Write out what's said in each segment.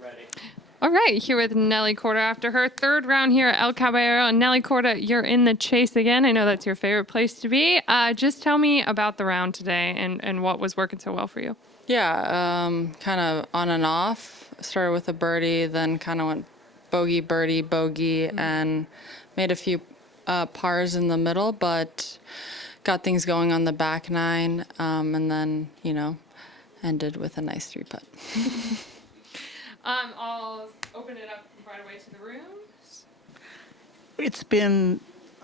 Ready. All right, here with Nelly Korda after her third round here at El Caballero. And Nelly Korda, you're in the chase again. I know that's your favorite place to be. Just tell me about the round today and what was working so well for you. Yeah, kind of on and off. Started with a birdie, then kind of went bogey, birdie, bogey, and made a few pars in the middle, but got things going on the back nine, and then, ended with a nice three putt. I'll open it up right away to the room. It's been,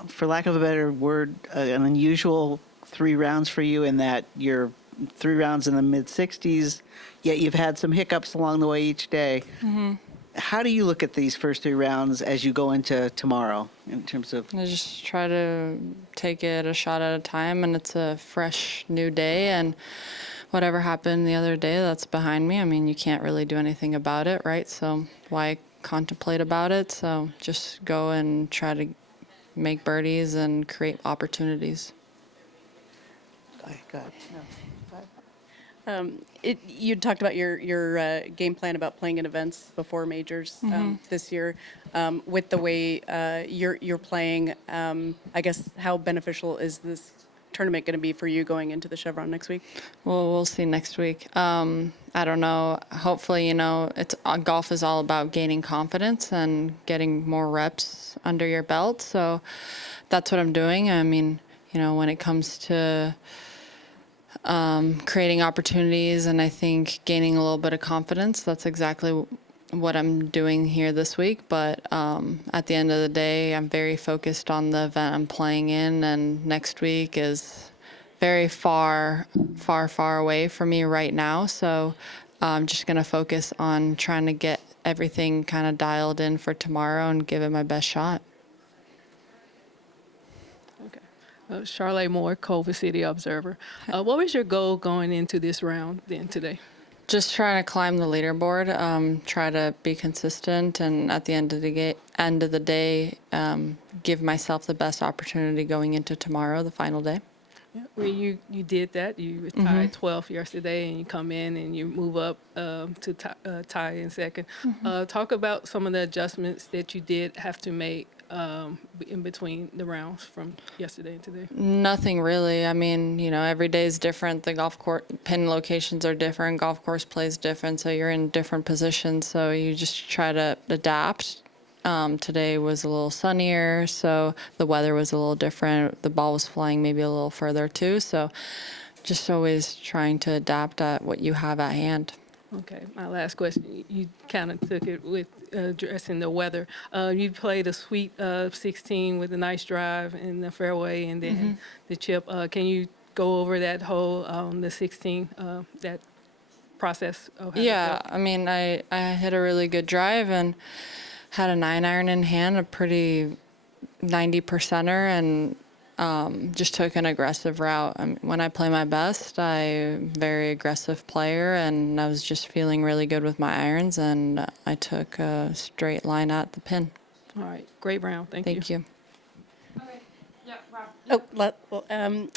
for lack of a better word, an unusual 3 rounds for you in that you're 3 rounds in the mid-60s, yet you've had some hiccups along the way each day. Mm-hmm. How do you look at these first 3 rounds as you go into tomorrow in terms of? I just try to take it a shot at a time, and it's a fresh new day, and whatever happened the other day, that's behind me. I mean, you can't really do anything about it, right? So why contemplate about it? So just go and try to make birdies and create opportunities. Go ahead. You talked about your game plan about playing in events before majors this year. With the way you're playing, I guess how beneficial is this tournament going to be for you going into the Chevron next week? Well, we'll see next week. I don't know. Hopefully, it's golf is all about gaining confidence and getting more reps under your belt. So that's what I'm doing. I mean, when it comes to creating opportunities and I think gaining a little bit of confidence, that's exactly what I'm doing here this week. But at the end of the day, I'm very focused on the event I'm playing in, and next week is very far away for me right now. So I'm just going to focus on trying to get everything kind of dialed in for tomorrow and give it my best shot. Charlotte Moore, Culver City Observer. What was your goal going into this round then today? Just trying to climb the leaderboard, try to be consistent, and at the end of the day, give myself the best opportunity going into tomorrow, the final day. Yeah, well, you did that. You were tied 12th yesterday, and you come in and you move up to tie in second. Talk about some of the adjustments that you did have to make in between the rounds from yesterday and today. Nothing really. I mean, every day is different. The golf course pin locations are different. Golf course plays different. So you're in different positions. So you just try to adapt. Today was a little sunnier, so the weather was a little different. The ball was flying maybe a little further too. So just always trying to adapt at what you have at hand. Okay, my last question. You kind of took it with addressing the weather. You played a sweet 16 with a nice drive in the fairway and then the chip. Can you go over that whole, the 16, that process? Yeah, I mean, I hit a really good drive and had a 9-iron in hand, a pretty 90%er, and just took an aggressive route. When I play my best, I'm a very aggressive player, and I was just feeling really good with my irons, and I took a straight line at the pin. All right, great round. Thank you. Okay. Yeah, Rob.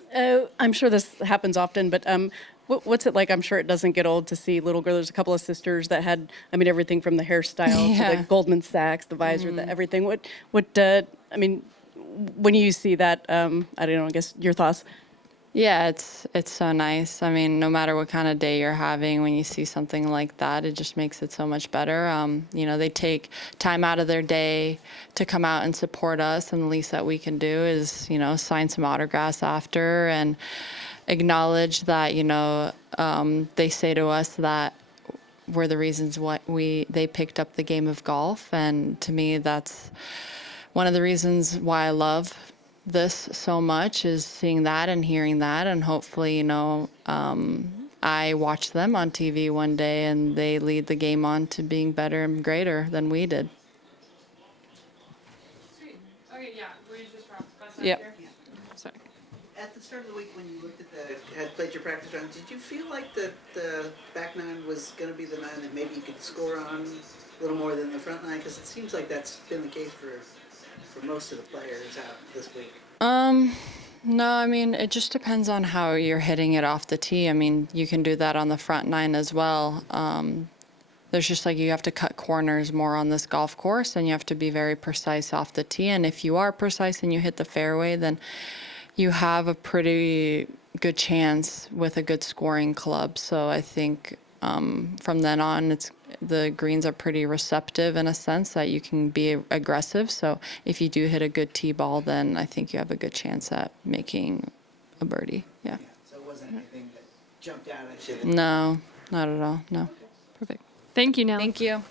I'm sure this happens often, but what's it like? I'm sure it doesn't get old to see little girls. There's a couple of sisters that had, everything from the hairstyle to the Goldman Sachs, the visor, the everything. When you see that, I don't know, I guess your thoughts? Yeah, it's so nice. I mean, no matter what kind of day you're having, when you see something like that, it just makes it so much better. They take time out of their day to come out and support us, and the least that we can do is, sign some autographs after and acknowledge that, they say to us that we're the reasons why they picked up the game of golf. And to me, that's one of the reasons why I love this so much, is seeing that and hearing that. And hopefully, I watch them on TV one day and they lead the game on to being better and greater than we did. Sweet. Okay, yeah, we just wrapped best Yep. here. Sorry. At the start of the week, when you looked at had played your practice round, did you feel like the back nine was going to be the nine that maybe you could score on a little more than the front nine? Because it seems like that's been the case for most of the players out this week. No, I mean, it just depends on how you're hitting it off the tee. I mean, you can do that on the front nine as well. there's just like you have to cut corners more on this golf course, and you have to be very precise off the tee. And if you are precise and you hit the fairway, then you have a pretty good chance with a good scoring club. So I think from then on, the greens are pretty receptive in a sense that you can be aggressive. So if you do hit a good tee ball, then I think you have a good chance at making a birdie. Yeah. So it wasn't anything that jumped out at you. No, not at all. No. Perfect. Thank you, Nelly. Thank you.